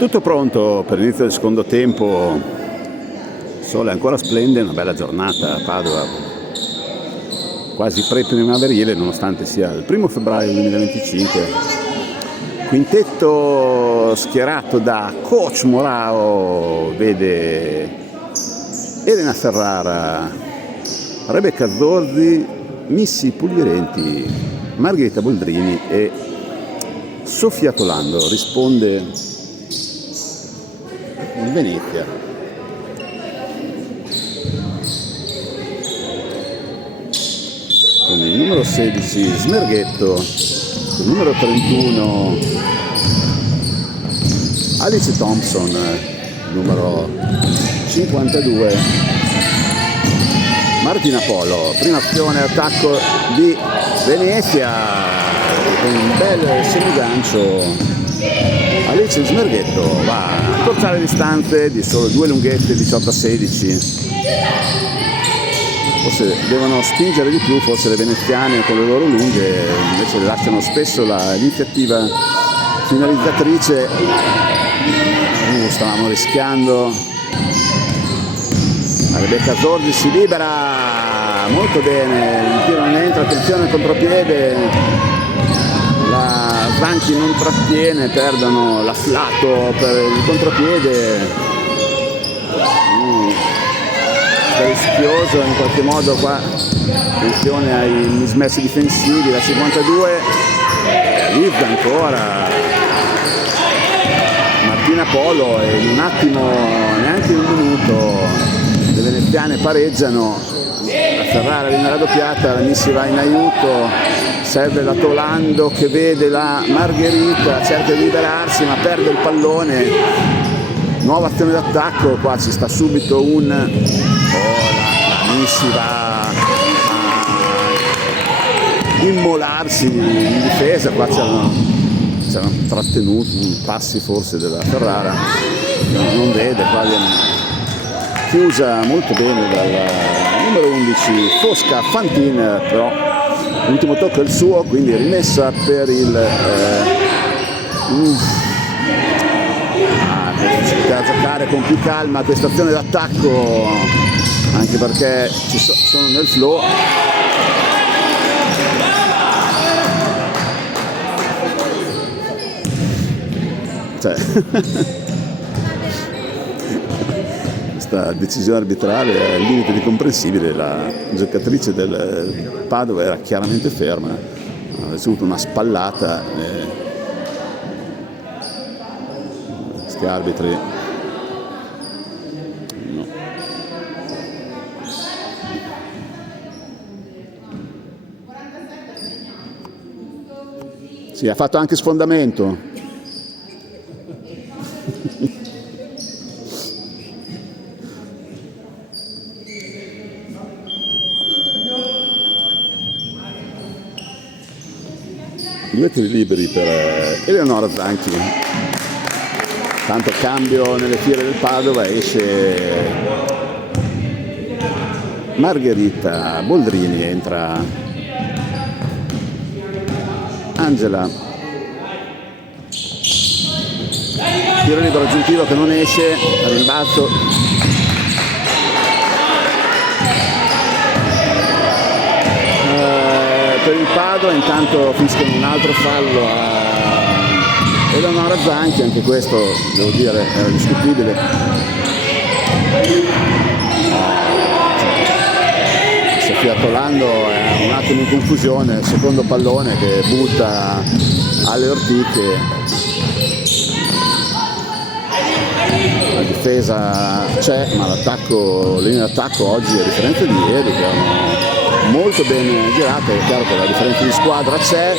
Tutto pronto per l'inizio del secondo tempo, il sole ancora splende, una bella giornata a Padova, quasi pre-primaverile nonostante sia il 1° febbraio 2025. Quintetto schierato da Coach Morao vede Elena Ferrara, Rebecca Zorzi, Missy Puglierenti, Margherita Boldrini e Sofia Tolando. Risponde in Venezia. Con il numero 16 Smerghetto, il numero 31 Alice Thompson, il numero 52 Martina Polo. Prima azione attacco di Venezia con un bel semigancio. Alice Smerghetto va a cortare le distanze di solo 2 lunghette, 18-16. Forse devono spingere di più, forse le veneziane con le loro lunghe, invece lasciano spesso l'iniziativa finalizzatrice. Stavamo rischiando. Rebecca Zorzi si libera molto bene, il tiro non entra, attenzione al contropiede. La Zanchi non trattiene, perdono l'afflato per il contropiede. È rischioso in qualche modo qua, attenzione ai mismessi difensivi, la 52 realizza ancora Martina Polo e in un attimo, neanche un minuto, le veneziane pareggiano. La Ferrara viene raddoppiata, la Missy va in aiuto. Serve la Tolando che vede la Margherita, cerca di liberarsi ma perde il pallone. Nuova azione d'attacco, qua ci sta subito un... la Missy va a immolarsi in difesa, qua c'erano trattenuti passi forse della Ferrara, non vede, qua viene chiusa molto bene dal numero 11 Fosca Fantin, però l'ultimo tocco è il suo, quindi rimessa per il si poteva giocare con più calma questa azione d'attacco, anche perché sono nel flow. Questa decisione arbitrale è al limite di comprensibile. La giocatrice del Padova era chiaramente ferma, ha ricevuto una spallata. Questi arbitri no. Sì, ha fatto anche sfondamento. Due tiri liberi per Eleonora Zanchi. Tanto cambio nelle file del Padova, esce Margherita Boldrini, entra Angela. Tiro libero aggiuntivo che non esce, a rimbalzo per il Padova. Intanto fischiano un altro fallo a Eleonora Zanchi, anche questo devo dire era discutibile. Sofia Tolando è un attimo in confusione, il secondo pallone che butta alle ortiche. La difesa c'è, ma l'attacco, la linea d'attacco oggi, a differenza di ieri, che erano molto ben girate. È chiaro che la differenza di squadra c'è.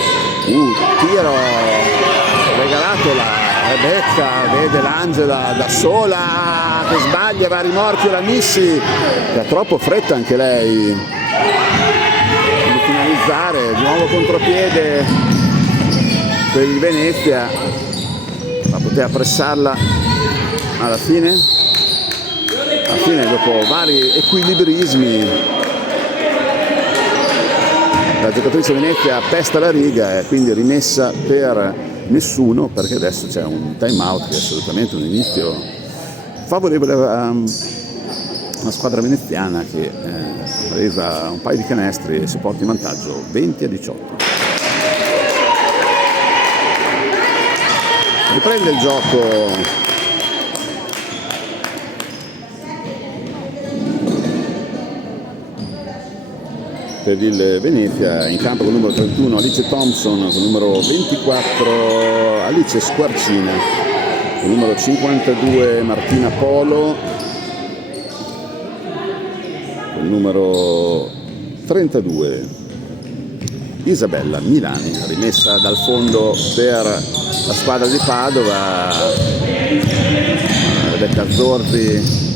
Tiro regalato, la Rebecca vede l'Angela da sola che sbaglia, va a rimorchio la Missy, che ha troppo fretta anche lei di finalizzare. Nuovo contropiede per il Venezia, ma poteva pressarla alla fine dopo vari equilibrismi. La giocatrice Venezia pesta la riga e quindi rimessa per nessuno, perché adesso c'è un time out che è assolutamente un inizio favorevole a una squadra veneziana che resa un paio di canestri e si porta in vantaggio 20-18. Riprende il gioco per il Venezia, in campo con il numero 31 Alice Thompson, con il numero 24 Alice Squarcina, con il numero 52 Martina Polo, con il numero 32 Isabella Milani. Rimessa dal fondo per la squadra di Padova, Rebecca Zorzi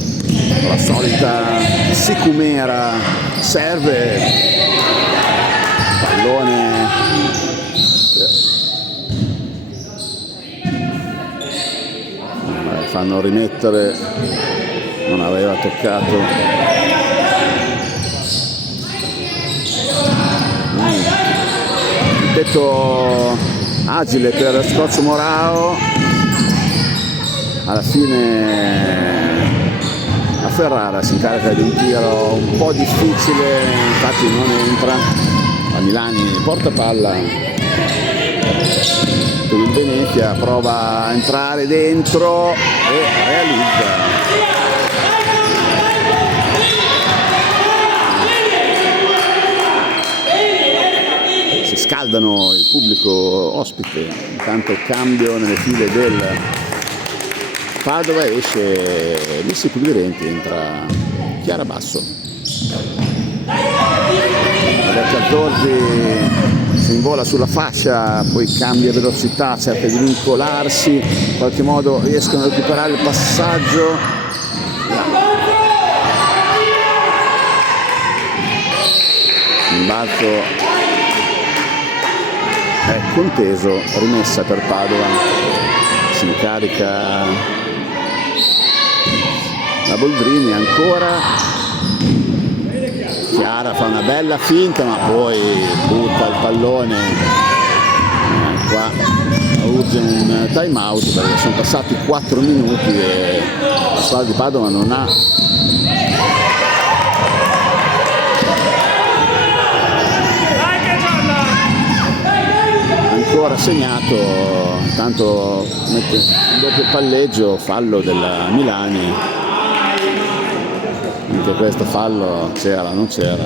con la solita sicumera serve, pallone fanno rimettere, non aveva toccato. Detto agile per Scoccio Morao, alla fine a Ferrara si incarica di un tiro un po' difficile, infatti non entra. A Milani porta palla per il Venezia, prova a entrare dentro e realizza. Si scaldano il pubblico ospite, intanto cambio nelle file del Padova, esce Missi Pugliarenti, entra Chiara Basso. Rebecca Zorzi si invola sulla fascia, poi cambia velocità, cerca di vincolarsi, in qualche modo riescono a recuperare il passaggio. Imbalzo è conteso, rimessa per Padova, si incarica la Boldrini ancora. Chiara fa una bella finta ma poi butta il pallone. Qua urge un time out perché sono passati 4 minuti e la squadra di Padova non ha ancora segnato. Tanto mette un doppio palleggio, fallo della Milani. Anche questo fallo c'era, non c'era.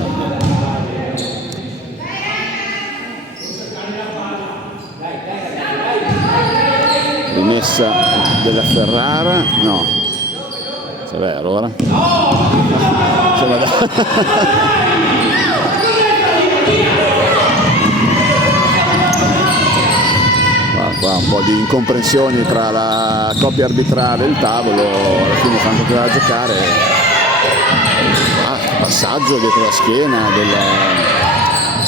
Rimessa della Ferrara, no, c'è vero ora? Qua un po' di incomprensioni tra la coppia arbitrale e il tavolo, alla fine fanno continuare a giocare. Passaggio dietro la schiena della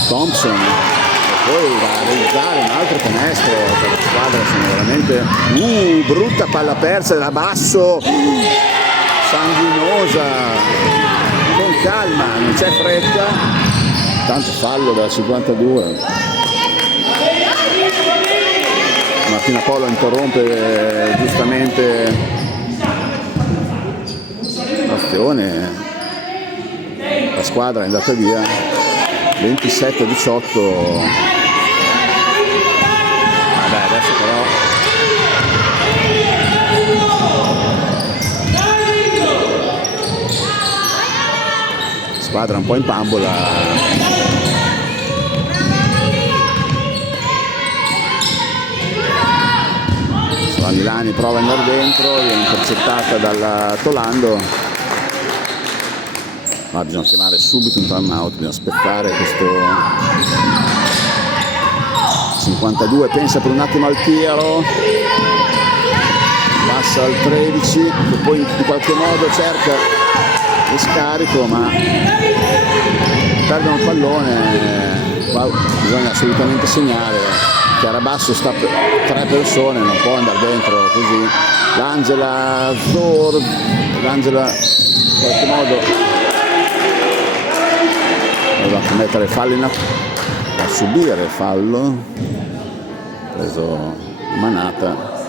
Thompson e poi va a realizzare un altro canestro per la squadra. Sono veramente brutta palla persa della Basso, sanguinosa, con calma, non c'è fretta, tanto fallo della 52. Martina Polo interrompe giustamente l'azione, la squadra è andata via 27-18. Vabbè, adesso però squadra un po' in bambola. La Milani prova ad andare dentro, viene intercettata dal Tolando, ma bisogna chiamare subito un time out, bisogna aspettare questo 52, pensa per un attimo al tiro, passa al 13 che poi in qualche modo cerca il scarico ma perdono il pallone. Qua bisogna assolutamente segnare. Chiara Basso sta per 3 persone, non può andare dentro così. L'Angela in qualche modo doveva commettere fallo a subire fallo, preso manata.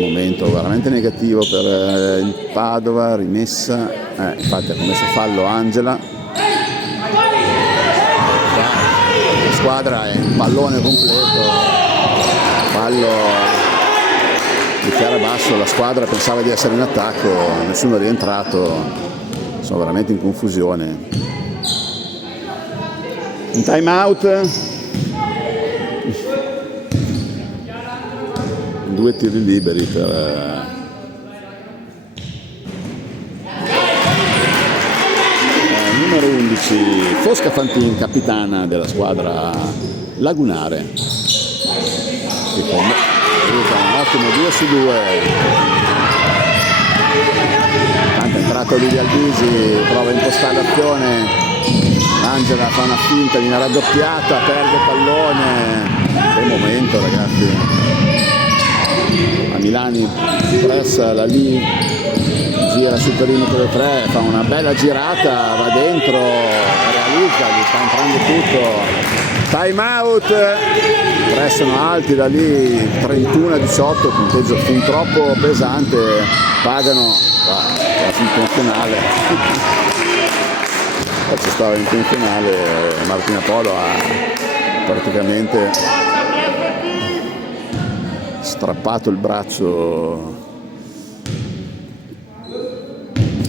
Momento veramente negativo per il Padova, rimessa, infatti ha commesso fallo Angela. La squadra è un pallone completo, fallo di Chiarabasso, la squadra pensava di essere in attacco, nessuno è rientrato, sono veramente in confusione. Un time out, 2 tiri liberi per numero 11 Fosca Fantin, capitana della squadra lagunare, che con un ottimo 2-2. Tanto è entrato Livia Albisi, prova a impostare l'azione, Angela fa una finta, viene raddoppiata, perde il pallone. Che momento, ragazzi. A Milani pressa da lì, gira sul perimetro 3, fa una bella girata, va dentro, realizza, gli sta entrando tutto. Time out, pressano alti da lì, 31-18, punteggio fin troppo pesante, pagano la intenzionale. C'è stata intenzionale, Martina Polo ha praticamente strappato il braccio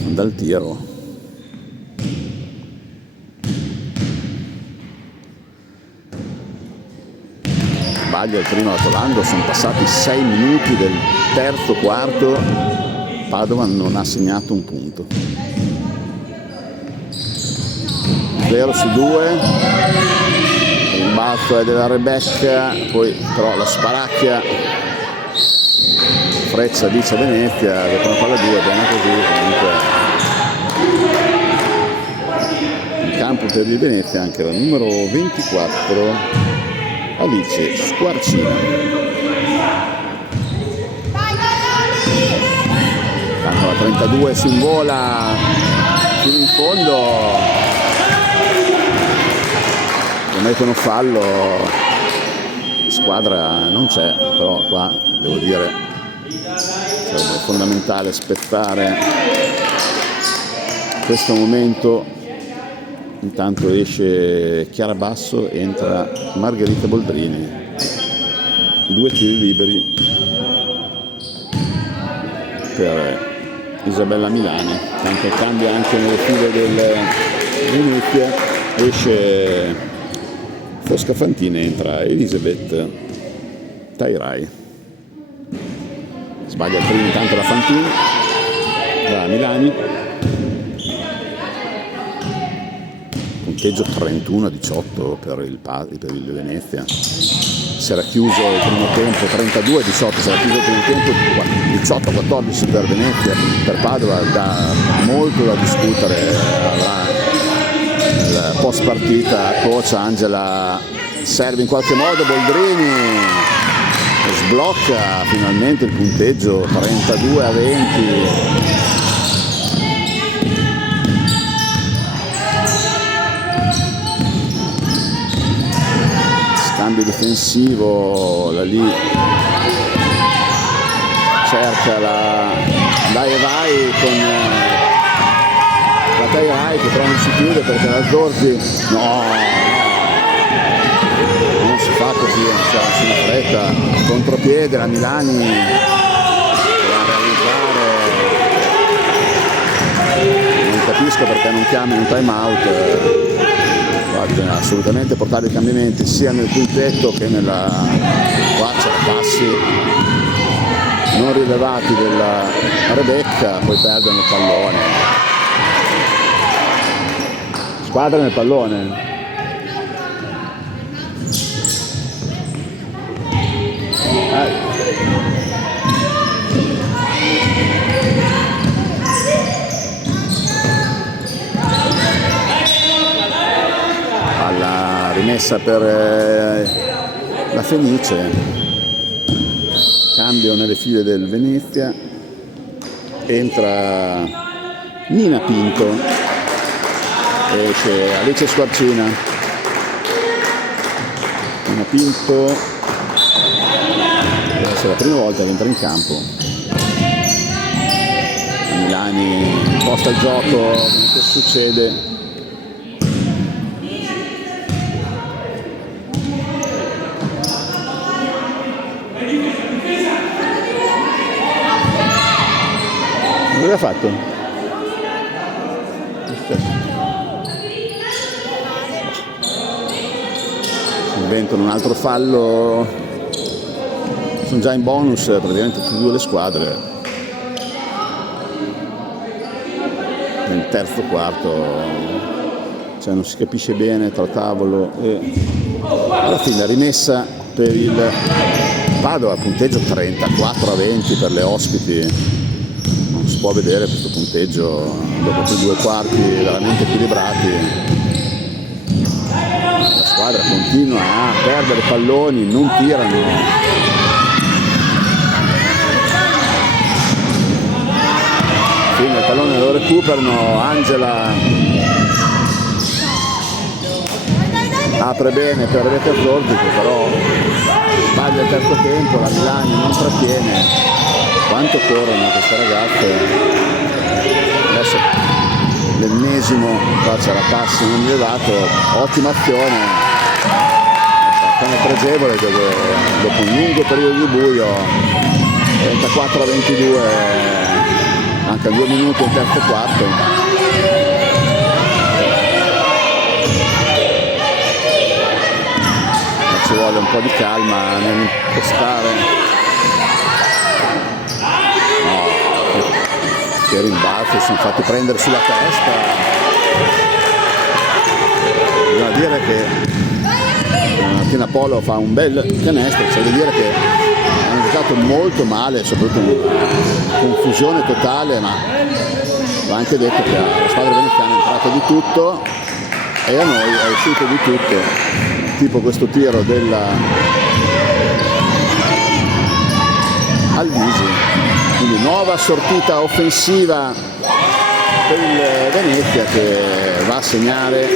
dal tiro. Sbaglia il primo Atolando, sono passati 6 minuti del terzo quarto, Padova non ha segnato un punto. 0-2, il baffo è della Rebecca, poi però la sparacchia, Freccia dice Venezia, dopo una palla 2, bene così, comunque in campo per il Venezia anche la numero 24 Alice Squarcina. Tanto la 32 si invola fino in fondo, commettono fallo, squadra non c'è, però qua devo dire sarebbe fondamentale aspettare questo momento. Intanto esce Chiarabasso, entra Margherita Boldrini, 2 tiri liberi per Isabella Milani. Tanto cambia anche nelle file del Venezia, esce Fosca Fantin, entra Elisabeth Tairai. Sbaglia il primo intanto la Fantin, da Milani. Punteggio 31-18 per il Venezia. Si era chiuso il primo tempo 32-18, si era chiuso il primo tempo 18-14 per Venezia. Per Padova dà molto da discutere, nel post partita coach Angela serve in qualche modo Boldrini, sblocca finalmente il punteggio 32-20. Cambio difensivo, da lì cerca la Vai con la Tairai che però non si chiude perché la Zorzi non si fa così, cioè si una fretta, contropiede la Milani per realizzare, non capisco perché non chiami un time out. Bisogna assolutamente portare i cambiamenti sia nel quintetto che nella passi non rilevati della Rebecca, poi perdono il pallone. Squadra nel pallone. Rimessa per la Fenice, cambio nelle file del Venezia, entra Nina Pinto, esce Alice Squarcina. Nina Pinto essere la prima volta che entra in campo. Milani imposta il gioco, che succede? Cosa ha fatto? Inventano un altro fallo, sono già in bonus praticamente tutte e due le squadre. Nel terzo quarto, cioè non si capisce bene tra tavolo e alla fine la rimessa per il Padova, punteggio 34-20 per le ospiti. Non si può vedere questo punteggio dopo quei due quarti veramente equilibrati. La squadra continua a perdere palloni, non tirano. Fine il pallone lo recuperano, Angela apre bene per Rebecca Zorzi, che però sbaglia il terzo tempo, la Milani non trattiene. Quanto corrono queste ragazze. Adesso l'ennesimo, qua c'era passi non elevato, ottima azione, è pregevole dopo un lungo periodo di buio. 34-22, manca 2 minuti in terzo quarto. Ma ci vuole un po' di calma nell'impostare. Che rimbalzo, si sono fatti prendere sulla testa. Bisogna dire che Tina Polo fa un bel canestro, c'è da dire che hanno giocato molto male, soprattutto in confusione totale, ma va anche detto che la squadra veneziana è entrata di tutto e a noi è uscito di tutto, tipo questo tiro della Alvisi. Quindi nuova sortita offensiva per il Venezia, che va a segnare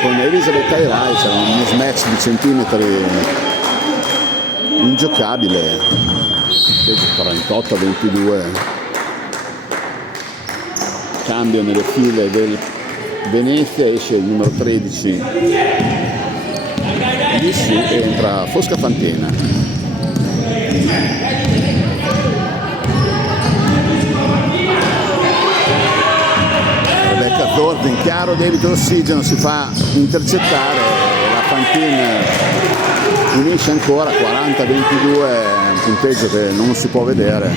con Elisabeth Tairai. C'era un mismatch di centimetri ingiocabile, 38-22. Cambio nelle file del Venezia, esce il numero 13 di su e entra Fosca Fantina. Rebecca Zorzi in chiaro debito d'ossigeno, si fa intercettare, la Fantin unisce ancora 40-22, un punteggio che non si può vedere.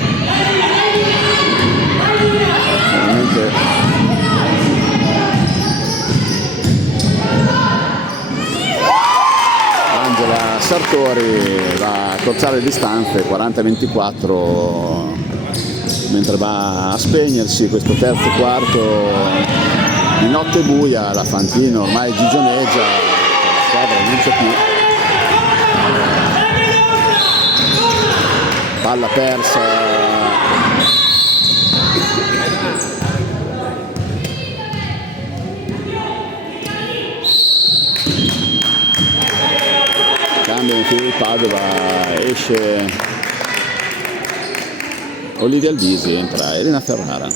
Veramente Angela Sartori va a accorciare le distanze, 40-24, mentre va a spegnersi questo terzo quarto di notte buia. La Fantino ormai gigioneggia, la squadra non c'è più, palla persa. Cambia in filo il Padova, esce Olivia Alvisi, entra Elena Ferrara.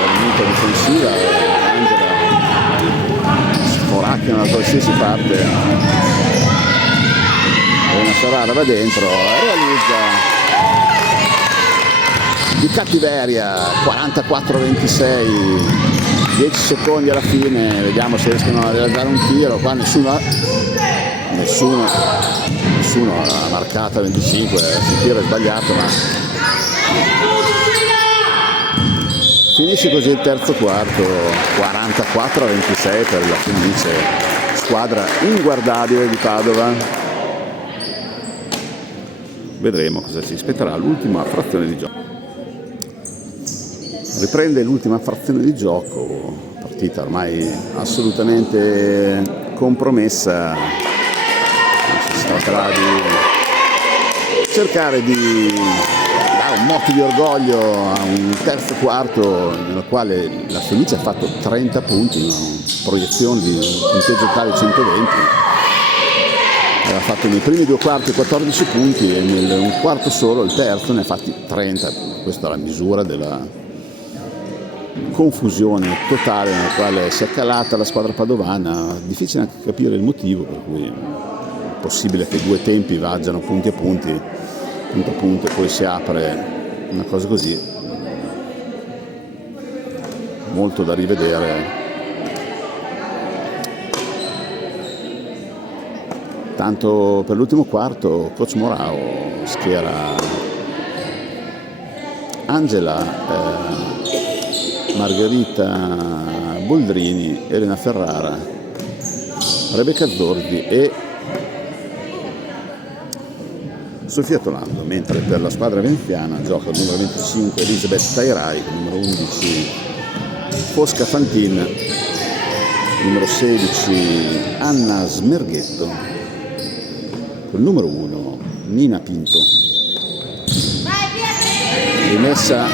Veramente difensiva, Angela sforacchia da qualsiasi parte. Elena Ferrara va dentro, realizza di cattiveria, 44-26, 10 secondi alla fine, vediamo se riescono a realizzare un tiro. Qua nessuno ha marcato 25, il tiro è sbagliato, ma finisce così il terzo quarto, 44-26 per la Fenice, squadra inguardabile di Padova. Vedremo cosa ci aspetterà l'ultima frazione di gioco. Riprende l'ultima frazione di gioco, partita ormai assolutamente compromessa. Si tratterà di cercare di dare dare motti di orgoglio a un terzo quarto nel quale la Fenice ha fatto 30 punti, una proiezione di un punteggio totale di 120. Aveva fatto nei primi due quarti 14 punti e nel un quarto solo, il terzo, ne ha fatti 30. Questa è la misura della confusione totale nella quale si è calata la squadra padovana. Difficile anche capire il motivo per cui è possibile che due tempi vaggiano punti a punti, punto a punto, e poi si apre una cosa così. Molto da rivedere. Tanto per l'ultimo quarto Coach Morao schiera Angela, Margherita Boldrini, Elena Ferrara, Rebecca Zordi e Sofia Tolando, mentre per la squadra veneziana gioca il numero 25 Elisabeth Tairai, il numero 11 Fosca Fantin, il numero 16 Anna Smerghetto, il numero 1 Nina Pinto. Rimessa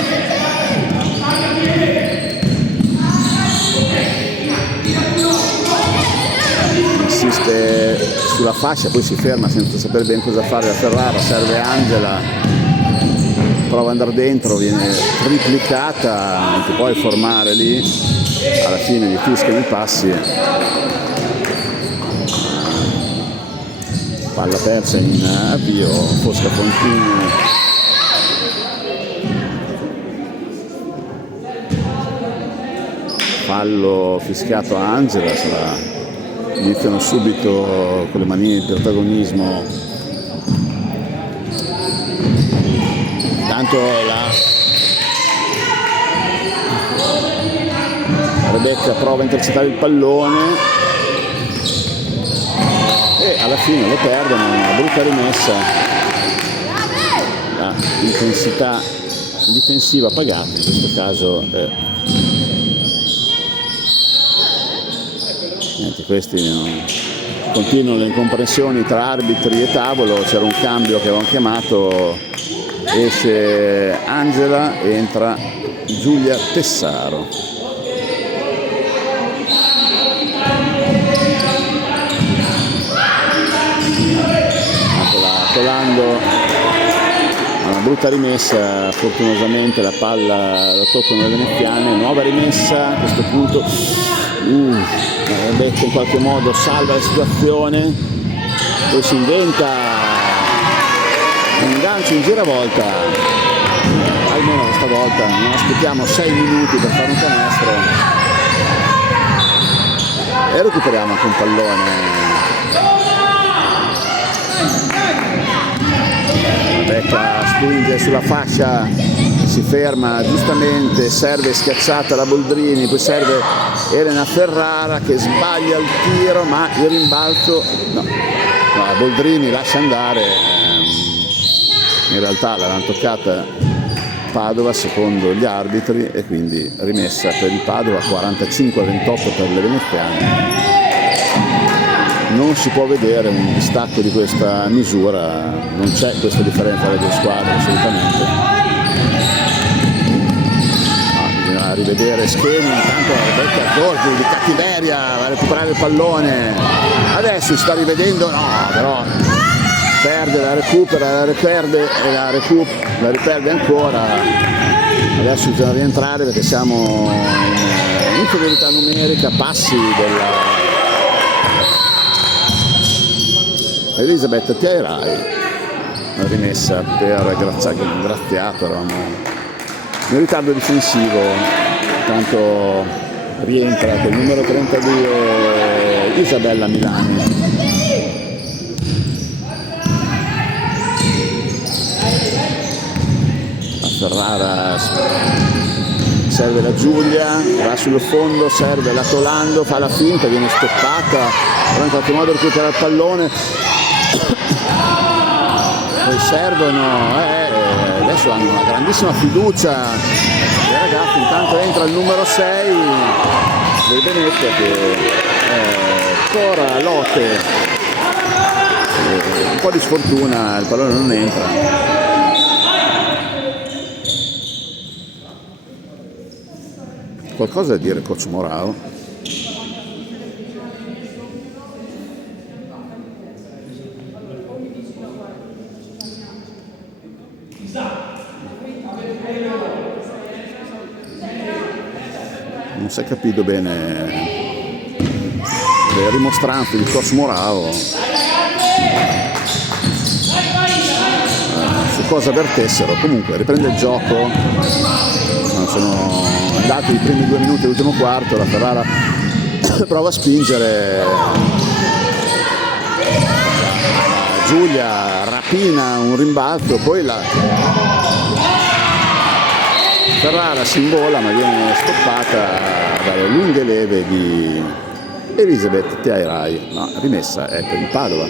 insiste sulla fascia, poi si ferma senza sapere ben cosa fare la Ferrara, serve Angela, prova ad andare dentro, viene triplicata, non ti puoi formare lì, alla fine gli fischiano i passi. Palla persa in avvio, Fosca Fontini fallo fischiato a Angela, iniziano subito con le manine di protagonismo. Tanto la Rebecca prova a intercettare il pallone e alla fine lo perdono, una brutta rimessa. La intensità difensiva pagata in questo caso. Questi continuano le incomprensioni tra arbitri e tavolo. C'era un cambio che avevano chiamato, esce Angela, entra Giulia Tessaro. Tolando una brutta rimessa, fortunatamente la palla la toccano le veneziane, nuova rimessa a questo punto. Rebecca in qualche modo salva la situazione, poi si inventa un gancio in giravolta, almeno questa volta non aspettiamo 6 minuti per fare un canestro e recuperiamo anche un pallone. Rebecca spinge sulla fascia, si ferma giustamente, serve schiacciata la Boldrini, poi serve Elena Ferrara che sbaglia il tiro, ma il rimbalzo no, la Boldrini lascia andare. In realtà l'avevano toccata Padova secondo gli arbitri e quindi rimessa per il Padova, 45-28 per le veneziane. Non si può vedere un distacco di questa misura, non c'è questa differenza tra le due squadre assolutamente. Bisogna rivedere schemi, intanto Rebecca Zordi di cattiveria va a recuperare il pallone, adesso si sta rivedendo, no, però perde, la recupera, la riperde e la riperde ancora. Adesso bisogna rientrare perché siamo in inferiorità numerica, passi della Elisabeth Tairai, una rimessa per Graziato, eravamo in ritardo difensivo, tanto rientra con il numero 32 Isabella Milani. La Ferrara serve la Giulia, va sul fondo, serve la Tolando, fa la finta, viene stoppata, però in qualche modo recupera il pallone. Poi servono, adesso hanno una grandissima fiducia i ragazzi. Intanto entra il numero 6 del Venezia che Cora Lotte, un po' di sfortuna, il pallone non entra. qualcosa da dire coach Morao? Non si è capito bene le rimostranze di coach Morao su cosa vertessero. Comunque riprende il gioco, sono andati i primi 2 minuti dell'ultimo quarto, la Ferrara prova a spingere, Giulia rapina un rimbalzo, poi la Ferrara si invola ma viene stoppata dalle lunghe leve di Elisabeth Teairai, no, rimessa è per il Padova.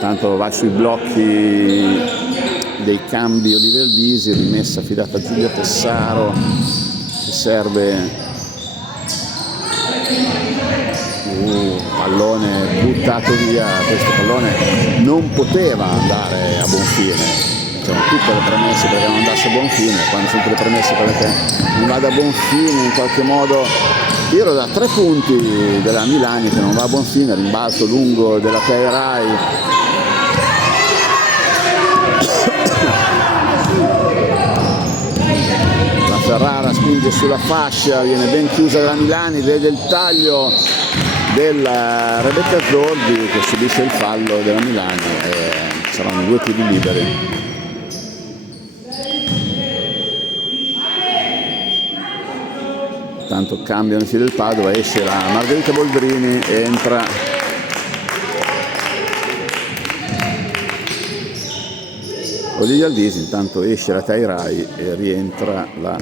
Tanto va sui blocchi dei cambi Olivia Albisi, rimessa affidata a Giulia Tessaro, che serve, pallone buttato via. Questo pallone non poteva andare a buon fine, c'erano tutte le premesse perché non andasse a buon fine. Quando sono tutte le premesse perché non vada a buon fine, in qualche modo tiro da 3 punti della Milani che non va a buon fine, rimbalzo lungo della Teairai, la Ferrara spinge sulla fascia, viene ben chiusa dalla Milani, vede il taglio della Rebecca Zordi che subisce il fallo della Milani e saranno 2 tiri liberi. Tanto cambiano i fili del Padova, esce la Margherita Boldrini, entra Olivia Albisi, intanto esce la Teairai e rientra la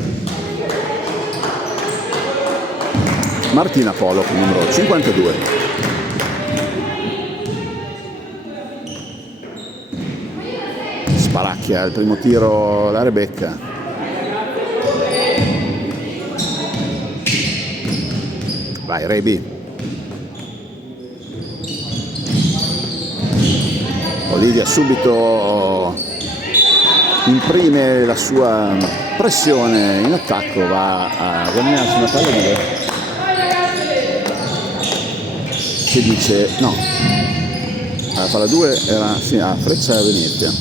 Martina Polo con numero 52. Spalacchia il primo tiro la Rebecca. Vai Rebi. Olivia subito imprime la sua pressione in attacco, va a guadagnarsi una palla di che dice no, la palla 2 era sì, a Freccia Venezia.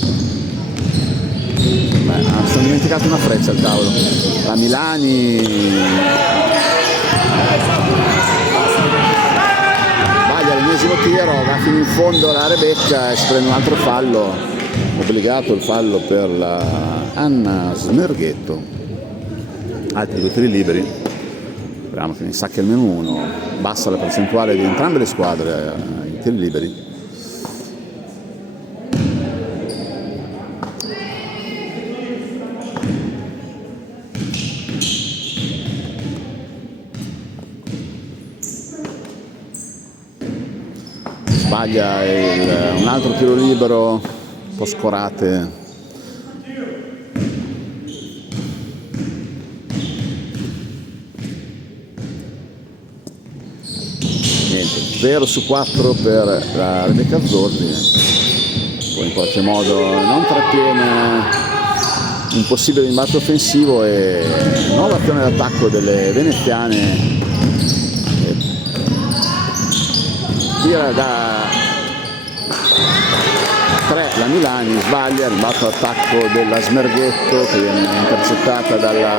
Beh, sono dimenticato una Freccia al tavolo. La Milani sbaglia l'ennesimo tiro, va fino in fondo la Rebecca e si prende un altro fallo, obbligato il fallo per la Anna Smerghetto. Altri 2 tiri liberi, speriamo che ne sacchi almeno uno, bassa la percentuale di entrambe le squadre in tiri liberi. Sbaglia un altro tiro libero, un po' scorate. Niente, 0 su 4 per la Rebecca Zordi, poi in qualche modo non trattiene un possibile rimbalzo offensivo e nuova azione d'attacco delle veneziane. Tira da 3 la Milani, sbaglia, rimbalzo attacco della Smerghetto che viene intercettata dalla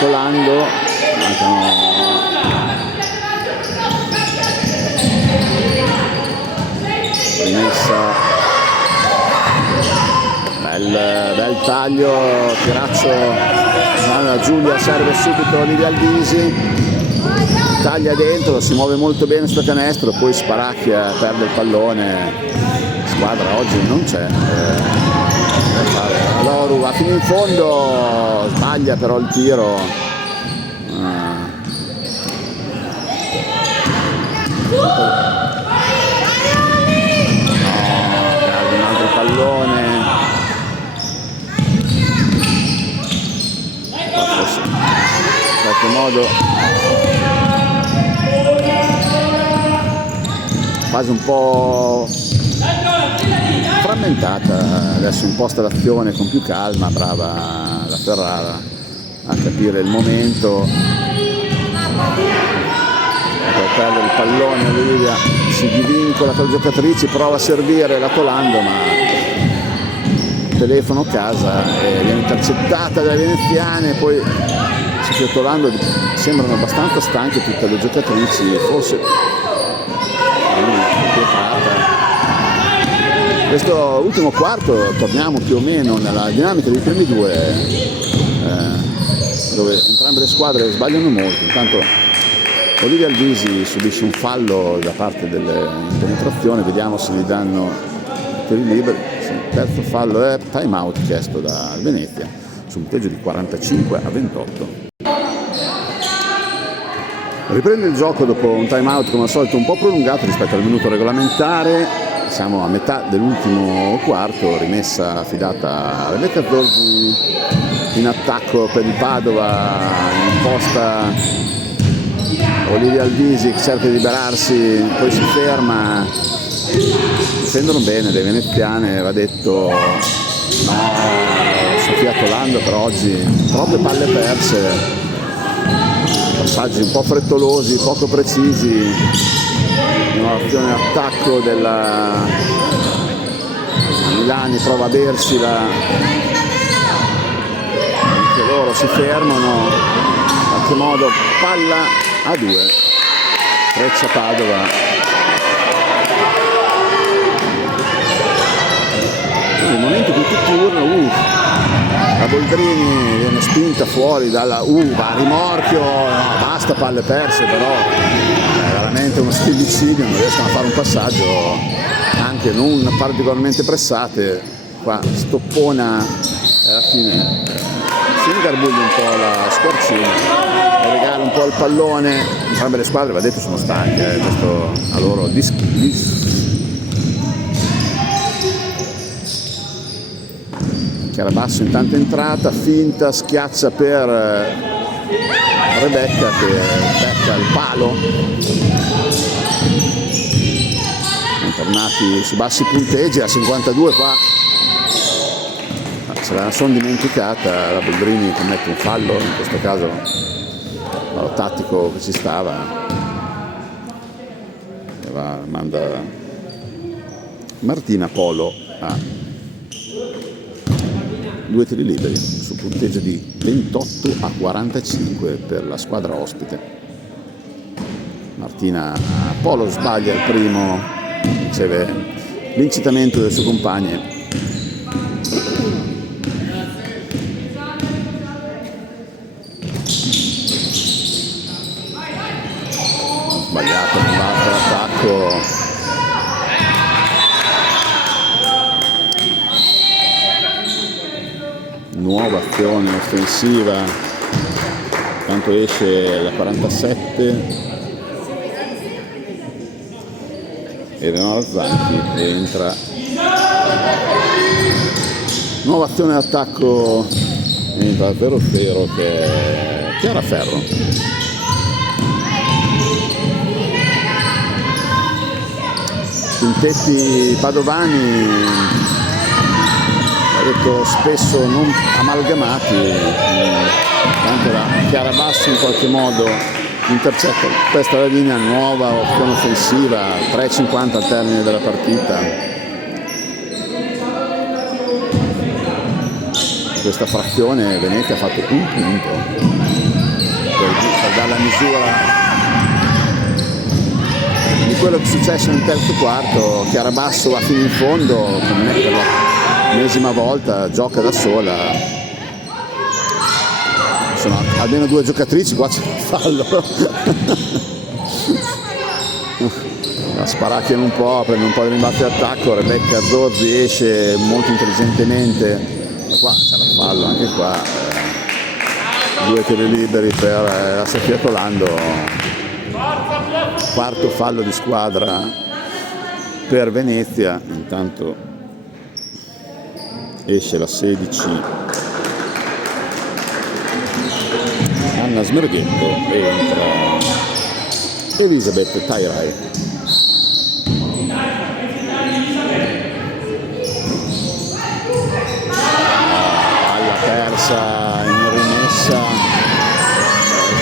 Colando. Rimessa, bel taglio, tiraccio da Giulia, serve subito Olivia Albisi, taglia dentro, si muove molto bene sto canestro, poi Spalacchia, perde il pallone. Squadra oggi non c'è, Loru va fino in fondo, sbaglia però il tiro. Perde un altro pallone. Forse, in qualche modo fase un po' frammentata, adesso imposta l'azione con più calma, brava la Ferrara a capire il momento per perdere il pallone. Olivia si divincola tra le giocatrici, prova a servire la Tolando, ma telefono a casa e viene intercettata dalle veneziane. Poi Sofia Tolando, sembrano abbastanza stanche tutte le giocatrici, forse questo ultimo quarto torniamo più o meno nella dinamica dei primi due, dove entrambe le squadre sbagliano molto. Intanto Olivia Albisi subisce un fallo da parte delle penetrazioni, vediamo se gli danno tiri liberi. Il terzo fallo è time out chiesto da Venezia su un punteggio di 45-28. Riprende il gioco dopo un time out come al solito un po' prolungato rispetto al minuto regolamentare. Siamo a metà dell'ultimo quarto, rimessa affidata a Rebecca Zorzi in attacco per il Padova, imposta Olivia Albisi che cerca di liberarsi, poi si ferma. Difendono bene le veneziane, va detto, no, Sofia Tolando per oggi troppe palle perse, passaggi un po' frettolosi, poco precisi, un'azione attacco della Milani, prova a bersela, anche loro si fermano, in qualche modo palla a 2, Freccia Padova. Nel momento in cui tutti urlano, la Boldrini viene spinta fuori dalla va a rimorchio, no, basta palle perse, però è veramente uno stillicidio, non riescono a fare un passaggio, anche non particolarmente pressate, qua stoppona e alla fine si ingarbuglia un po' la squarcina e regala un po' il pallone. Entrambe le squadre, va detto, sono stanche, questo a loro Carabasso intanto entrata, finta, schiaccia per Rebecca che becca il palo. Sono tornati su bassi punteggi, a 52 qua se la sono dimenticata, la Boldrini commette un fallo, in questo caso fallo tattico che ci stava, e manda Martina Polo a 2 tiri liberi su punteggio di 28-45 per la squadra ospite. Martina Polo sbaglia il primo, riceve l'incitamento dei suoi compagni. Sbagliato nell'altro attacco. Nuova azione offensiva, tanto esce la 47 e Eleonora Zanchi entra. Nuova azione d'attacco, entra 0-0 che è Chiara Ferro. Quintetti padovani, detto spesso non amalgamati, anche la Chiarabasso in qualche modo intercetta questa la linea, nuova opzione offensiva, 3:50 al termine della partita. In questa frazione Venezia ha fatto un punto per dare la misura di quello che è successo nel terzo quarto. Chiarabasso va fino in fondo, per l'ennesima volta, gioca da sola. Sono almeno 2 giocatrici, qua c'è un fallo. La sparacchiano un po', prende un po' di rimbalzo di attacco, Rebecca Zorzi esce molto intelligentemente, e qua c'è il fallo, anche qua 2 tiri liberi per la Sofia Tolando, quarto fallo di squadra per Venezia. Intanto esce la 16 Anna Smerghetto e entra Elisabeth Tairai. Palla persa passa in rimessa,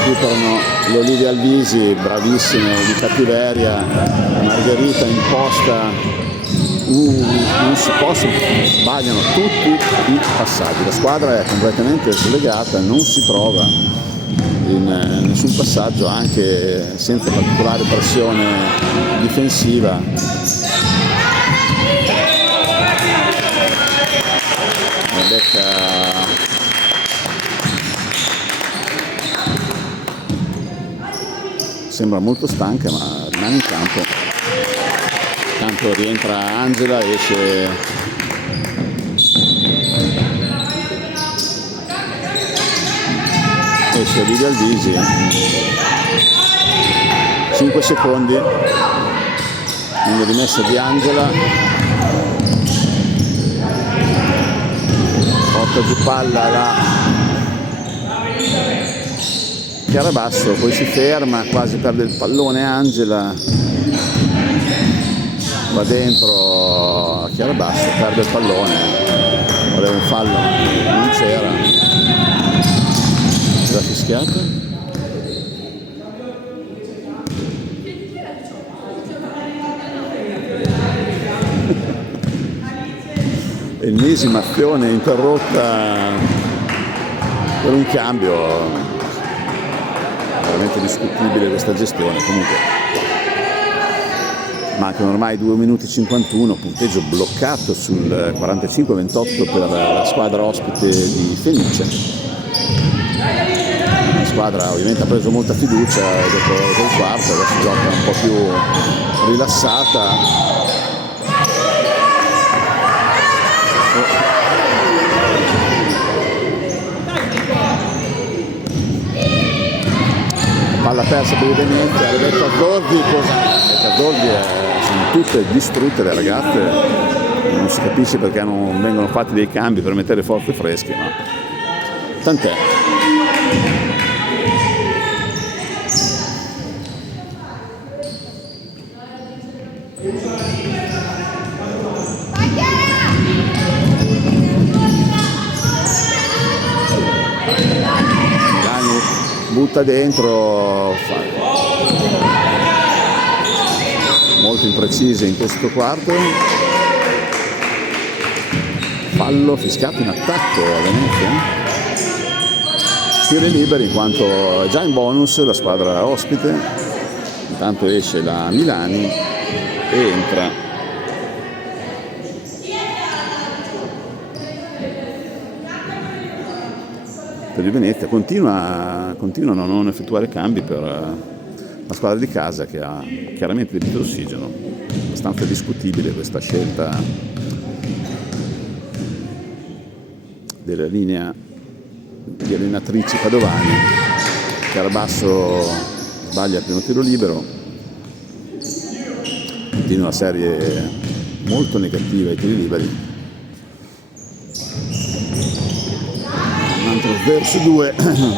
recuperano l'Olivia Alvisi, bravissimo di cattiveria, Margherita imposta, non si possono, sbagliano tutti i passaggi, la squadra è completamente slegata, non si trova in nessun passaggio, anche senza particolare pressione difensiva. Becca sembra molto stanca, ma rimane in campo. Intanto rientra Angela, esce Olivia Alvisi, 5 secondi, una rimessa di Angela, porta giù palla la Chiarabasso, poi si ferma, quasi perde il pallone Angela, va dentro a Chiarabasso, perde il pallone, voleva un fallo, non c'era, l'ha fischiato. Ennesima azione interrotta per un cambio, veramente discutibile questa gestione. Comunque mancano ormai 2 minuti e 51, punteggio bloccato sul 45-28 per la squadra ospite di Fenice. La squadra ovviamente ha preso molta fiducia dopo il quarto, adesso gioca un po' più rilassata. Palla persa per il Venezia, Rebecca Zordi, sono tutte distrutte le ragazze, non si capisce perché non vengono fatti dei cambi per mettere forze fresche, ma tant'è. Butta dentro, molto imprecise in questo quarto, fallo fischiato in attacco a Venezia, tiri liberi in quanto è già in bonus la squadra ospite. Intanto esce la Milani e entra per il Venezia. Continuano a non effettuare cambi per la squadra di casa, che ha chiaramente debito d'ossigeno. Abbastanza discutibile questa scelta della linea di allenatrici padovani. Chiarabasso sbaglia il primo tiro libero, continua una serie molto negativa ai tiri liberi. Verso 2, adesso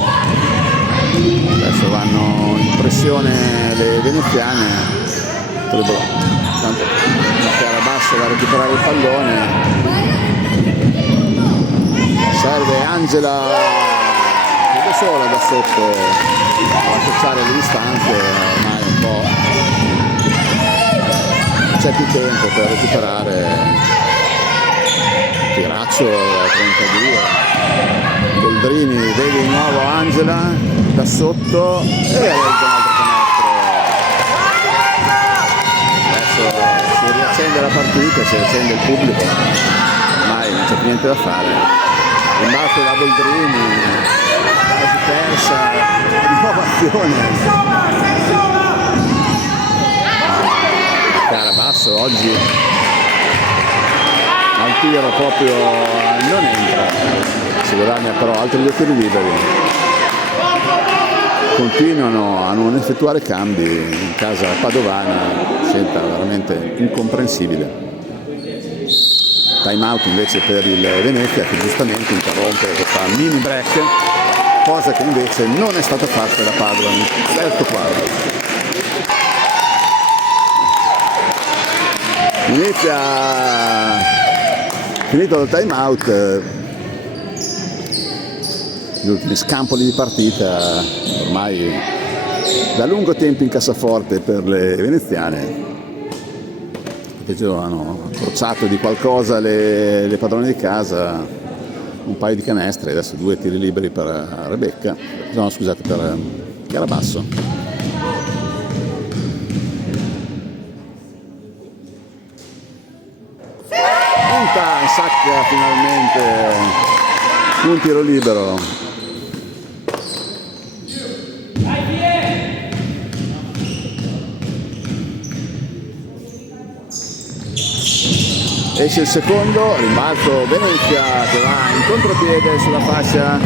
vanno in pressione le veneziane, tanto Chiarabasso va a recuperare il pallone, serve Angela da sola da sotto a accorciare le distanze, ormai un po' non c'è più tempo per recuperare. Tiraccio 32, Boldrini vede di nuovo Angela da sotto e realizza un altro canestro. Adesso si riaccende la partita, si riaccende il pubblico, ormai non c'è più niente da fare. Rimbalzo da Boldrini, quasi persa, nuova azione. Chiarabasso oggi al tiro proprio non entra, si guadagna però altri 2 tiri liberi. Continuano a non effettuare cambi in casa padovana, scelta veramente incomprensibile. Time out invece per il Venezia, che giustamente interrompe questa mini break, cosa che invece non è stata fatta da Padova nel terzo quarto. Venezia, finito il time out, gli ultimi scampoli di partita, ormai da lungo tempo in cassaforte per le veneziane, che hanno accorciato di qualcosa le padrone di casa, un paio di canestre, adesso 2 tiri liberi per Rebecca, no scusate, per Chiarabasso. Sacca finalmente un tiro libero. Esce il secondo, rimbalzo Venezia che va in contropiede sulla fascia,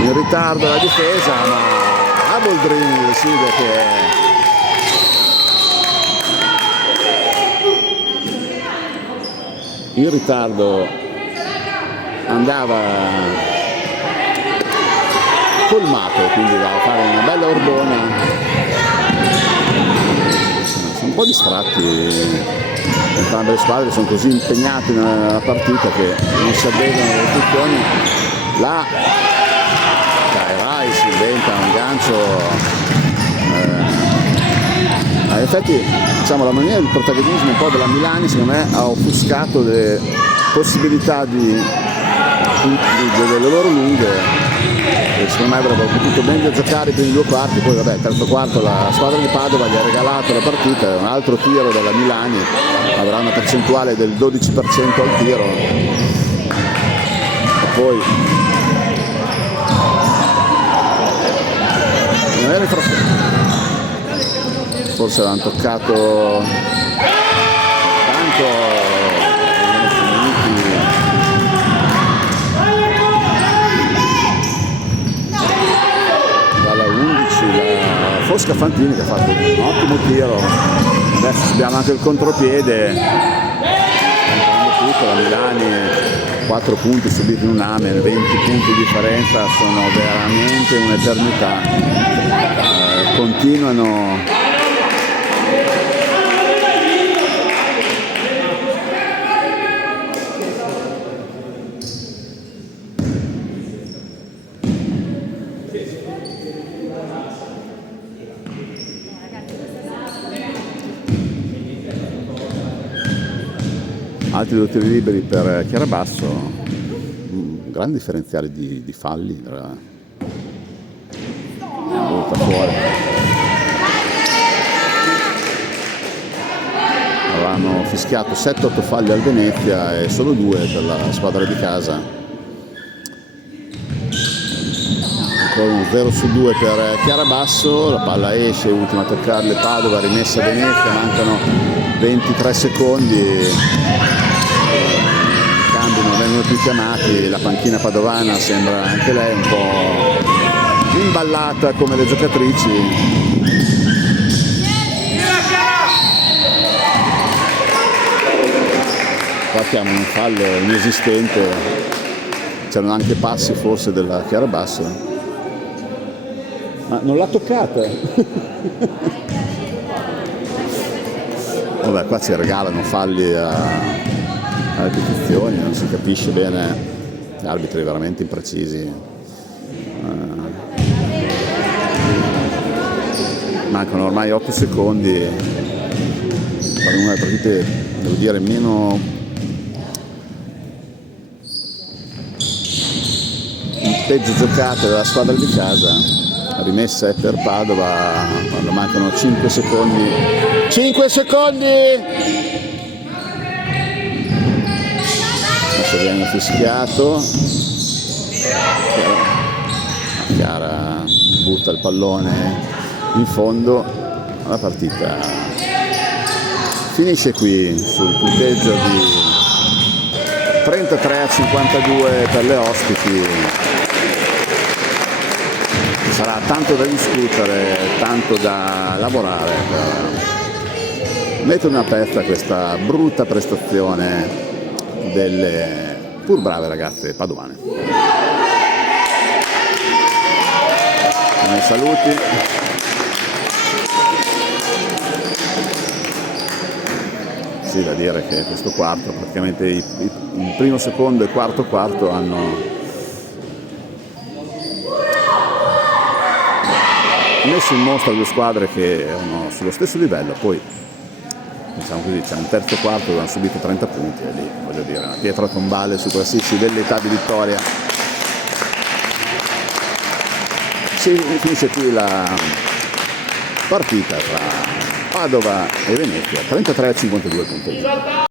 in ritardo la difesa, ma Aboldrini decide che il ritardo andava colmato, quindi va a fare una bella orbona. Sono un po' distratti entrambe le squadre, sono così impegnate nella partita che non si avvedono le istruzioni. Là Rai si inventa un gancio. In effetti, diciamo, la mania del protagonismo un po' della Milani secondo me ha offuscato le possibilità delle loro lunghe, e secondo me avrebbero potuto meglio giocare i primi 2 quarti. Poi vabbè, terzo quarto la squadra di Padova gli ha regalato la partita, un altro tiro della Milani, avrà una percentuale del 12% al tiro, e poi non era forse l'hanno toccato tanto, dalla 11 la Fosca Fantini che ha fatto un ottimo tiro. Adesso abbiamo anche il contropiede, la Milani 4 punti subiti in un amen, 20 punti di differenza sono veramente un'eternità, continuano. Altri 2 tiri liberi per Chiarabasso, un grande differenziale di falli, butta fuori. Avranno fischiato 7-8 falli al Venezia e solo 2 per la squadra di casa. Ancora un 0-2 per Chiarabasso, la palla esce, ultima a toccarle Padova, rimessa a Venezia, mancano 23 secondi. Non vengono più chiamati, la panchina padovana sembra anche lei un po' imballata come le giocatrici. Qua abbiamo un fallo inesistente, c'erano anche passi forse della Chiarabasso, ma non l'ha toccata. Vabbè, qua ci regalano falli alle ripetizioni, non si capisce bene, gli arbitri veramente imprecisi. Mancano ormai 8 secondi per una delle partite, devo dire, meno peggio giocate della squadra di casa. La rimessa è per Padova quando mancano 5 secondi. 5 secondi! Viene fischiato, Chiara butta il pallone in fondo, la partita finisce qui sul punteggio di 33-52 per le ospiti. Sarà tanto da discutere, tanto da lavorare per mettere una pezza a questa brutta prestazione delle pur brave ragazze padovane. Saluti. Sì, da dire che questo quarto, praticamente il primo, secondo e quarto hanno messo in mostra due squadre che erano sullo stesso livello, poi diciamo così, c'è un terzo quarto dove hanno subito 30 punti e lì, voglio dire, una pietra tombale su qualsiasi velleità di vittoria. Si finisce qui la partita tra Padova e Venezia, 33-52 punti.